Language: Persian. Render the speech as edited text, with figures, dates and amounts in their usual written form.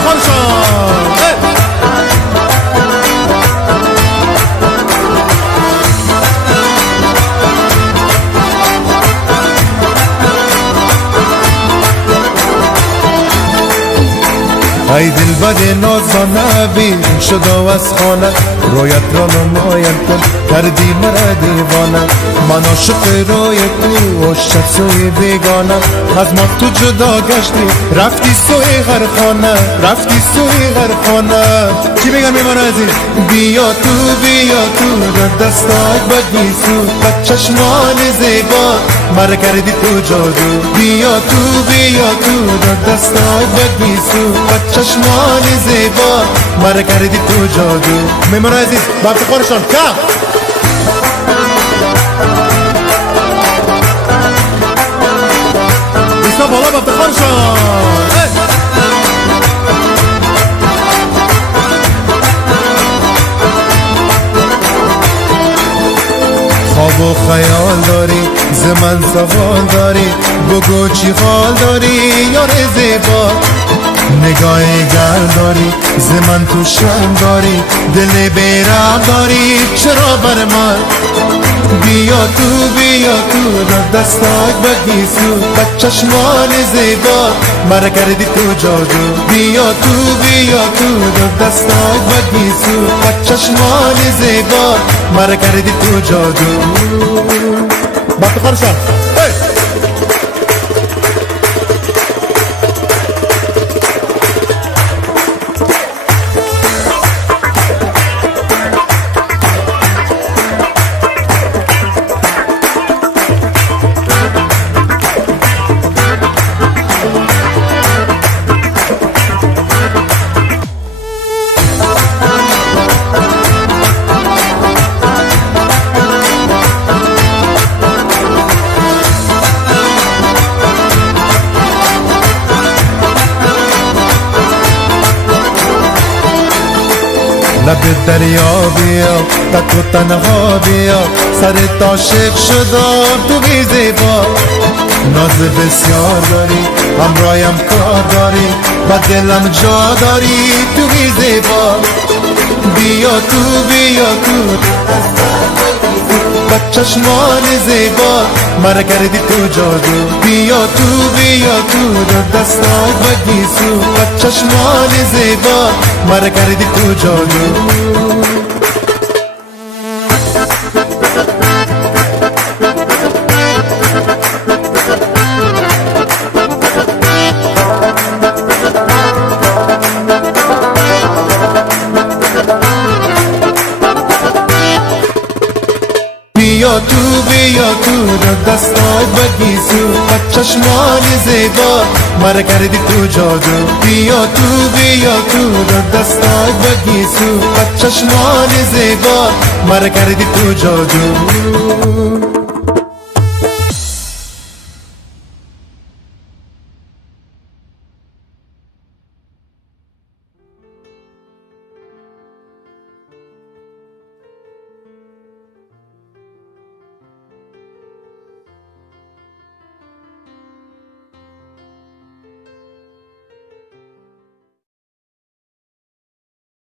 افتخارشان. ای دل بد نازانه شده از خانه رویت را نمایم کن کردی مرا دیوانه من عاشق روی تو عاشق سوی بیگانه از ما تو جدا گشتی رفتی سوی هر خانه رفتی سوی هر خانه چی بگم ایمان عزیز بیا تو در دستات بدیسو با چشمان زیبا مرا کردی تو جادو بیا تو در دستات بدیسو با چشمان زیبا مرا کردی تو جادو میمون عزیز با افتخارشان کم بیستا بالا با افتخارشان خواب و خیال داری زمن سوال داری بگو چی حال داری یار زیبا نگاه گل داری زمن تو شرم داری دل بیرم داری چرا بر من بیا تو در دستات بگیسو با چشمان زیبا مرا کردی تو جادو بیا تو در دستات بگیسو با چشمان زیبا مرا کردی تو جادو با افتخارشان لب دریا بیا تک و تنها بیا سر عاشق شدم تو بی زیبا ناز بسیار داری همرایم کار داری با دلم جا داری تو بی زیبا بیا تو با چشمان زیبا مرا کردی تو جادو بیا تو در دستات بگیسو با چشمان زیبا مرا کردی تو جادو بیا تو در دستات بگیسو با چشمان زیبا مرا کردی تو جادو بیا تو در دستات بگیسو با چشمان زیبا مرا کردی تو جادو